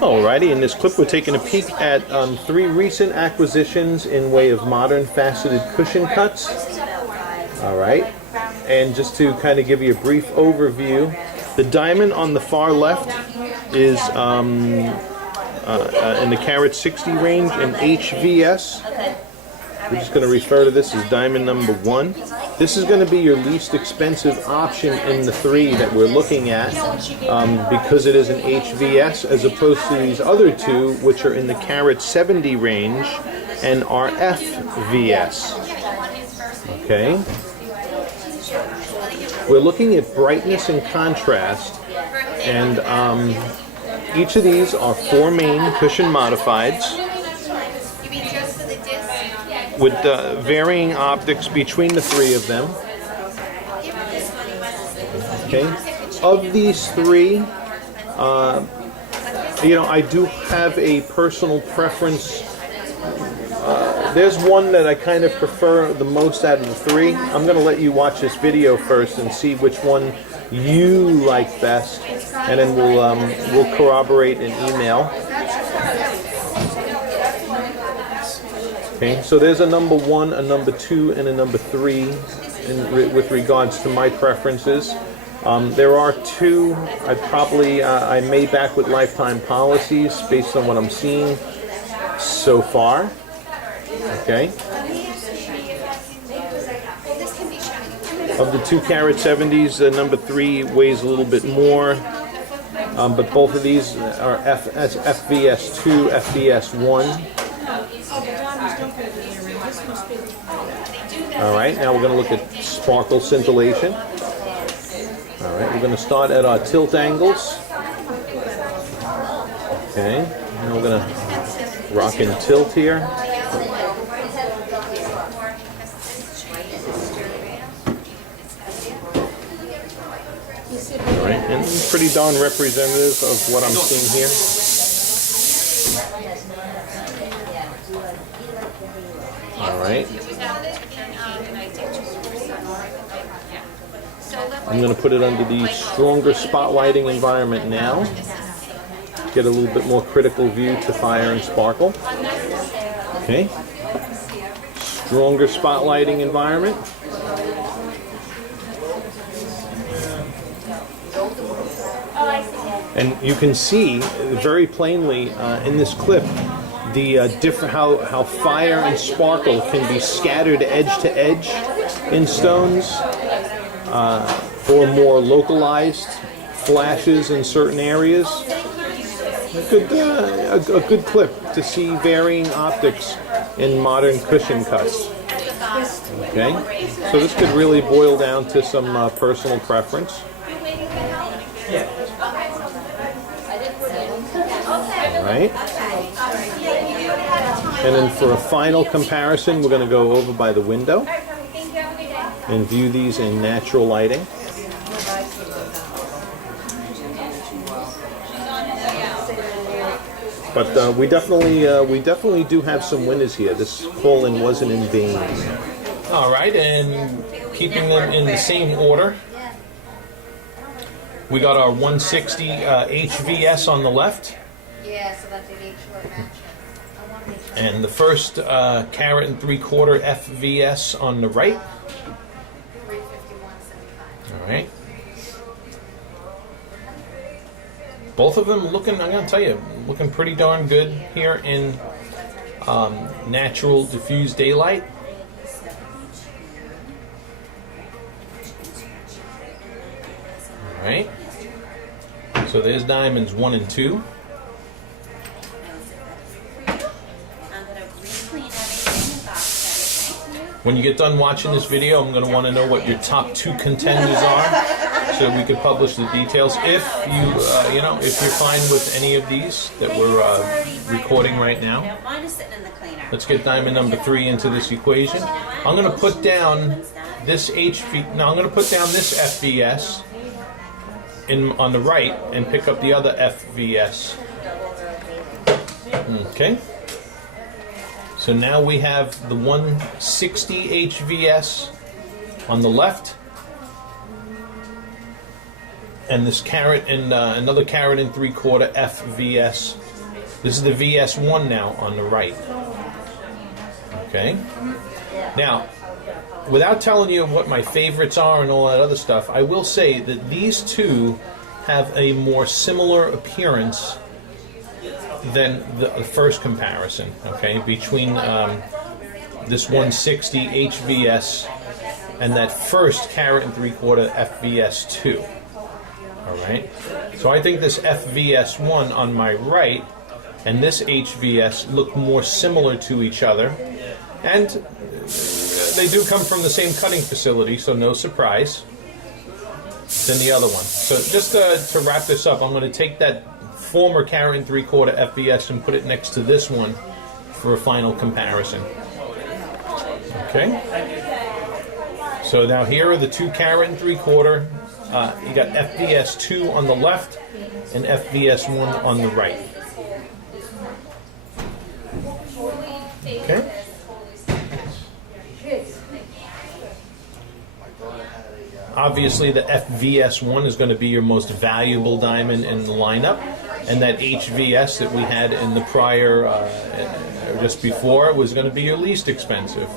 Alrighty, in this clip we're taking a peek at 3 recent acquisitions in way of modern faceted cushion cuts. Alright, and just to kind of give you a brief overview, the diamond on the far left is in the carat 60 range in HVS. We're just going to refer to this as diamond number 1. This is going to be your least expensive option in the 3 that we're looking at because it is an HVS, as opposed to these other 2 which are in the carat 70 range and are FVS. Okay. We're looking at brightness and contrast, and each of these are 4 main cushion modifieds with varying optics between the 3 of them. Okay. Of these 3, I do have a personal preference. There's one that I kind of prefer the most out of the 3. I'm going to let you watch this video first and see which one you like best, and then we'll corroborate in email. Okay, so there's a number 1, a number 2, and a number 3 with regards to my preferences. There are 2 I may back with lifetime policies based on what I'm seeing so far. Okay. Of the 2 carat 70s, number 3 weighs a little bit more, but both of these are FVS2, FVS1. Alright, now we're going to look at sparkle scintillation. Alright, we're going to start at our tilt angles. Okay, now we're going to rock and tilt here. Alright, and pretty darn representative of what I'm seeing here. Alright. I'm going to put it under the stronger spotlighting environment now. Get a little bit more critical view to fire and sparkle. Okay. Stronger spotlighting environment. And you can see very plainly in this clip the different how fire and sparkle can be scattered edge to edge in stones, or more localized flashes in certain areas. A good clip to see varying optics in modern cushion cuts. Okay, so this could really boil down to some personal preference. Alright. And then for a final comparison, we're going to go over by the window and view these in natural lighting. But we definitely do have some winners here. This call-in wasn't in vain. Alright, and keeping them in the same order, we got our 160 HVS on the left. And the first carat and 3/4 FVS on the right. Alright. Both of them looking, I'm going to tell you, looking pretty darn good here in natural diffused daylight. Alright. So there's diamonds 1 and 2. When you get done watching this video, I'm going to want to know what your top 2 contenders are, so we could publish the details. If if you're fine with any of these that we're recording right now. Let's get diamond number 3 into this equation. I'm going to put down this I'm going to put down this FVS on the right and pick up the other FVS. Okay. So now we have the 160 HVS on the left and this carat and another carat and 3/4 FVS. This is the VS1 now on the right. Okay. Now, without telling you what my favorites are and all that other stuff, I will say that these two have a more similar appearance than the first comparison. Okay, between this 160 HVS and that first carat and 3/4 FVS2. All right. So I think this FVS1 on my right and this HVS look more similar to each other, and they do come from the same cutting facility, so no surprise, than the other one. So just to wrap this up, I'm going to take that former carat and 3/4 FVS and put it next to this one for a final comparison. Okay. So now here are the 2 carat and 3/4. You got FVS2 on the left and FVS1 on the right. Okay. Obviously, the FVS1 is going to be your most valuable diamond in the lineup, and that HVS that we had in the prior, just before, was going to be your least expensive.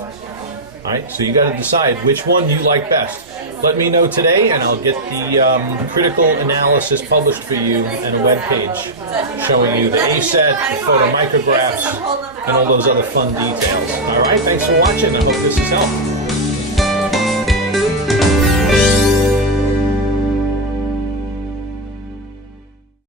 All right, so you got to decide which one you like best. Let me know today, and I'll get the critical analysis published for you and a web page showing you the A-set, the photo micrographs, and all those other fun details. All right, thanks for watching. I hope this has helped.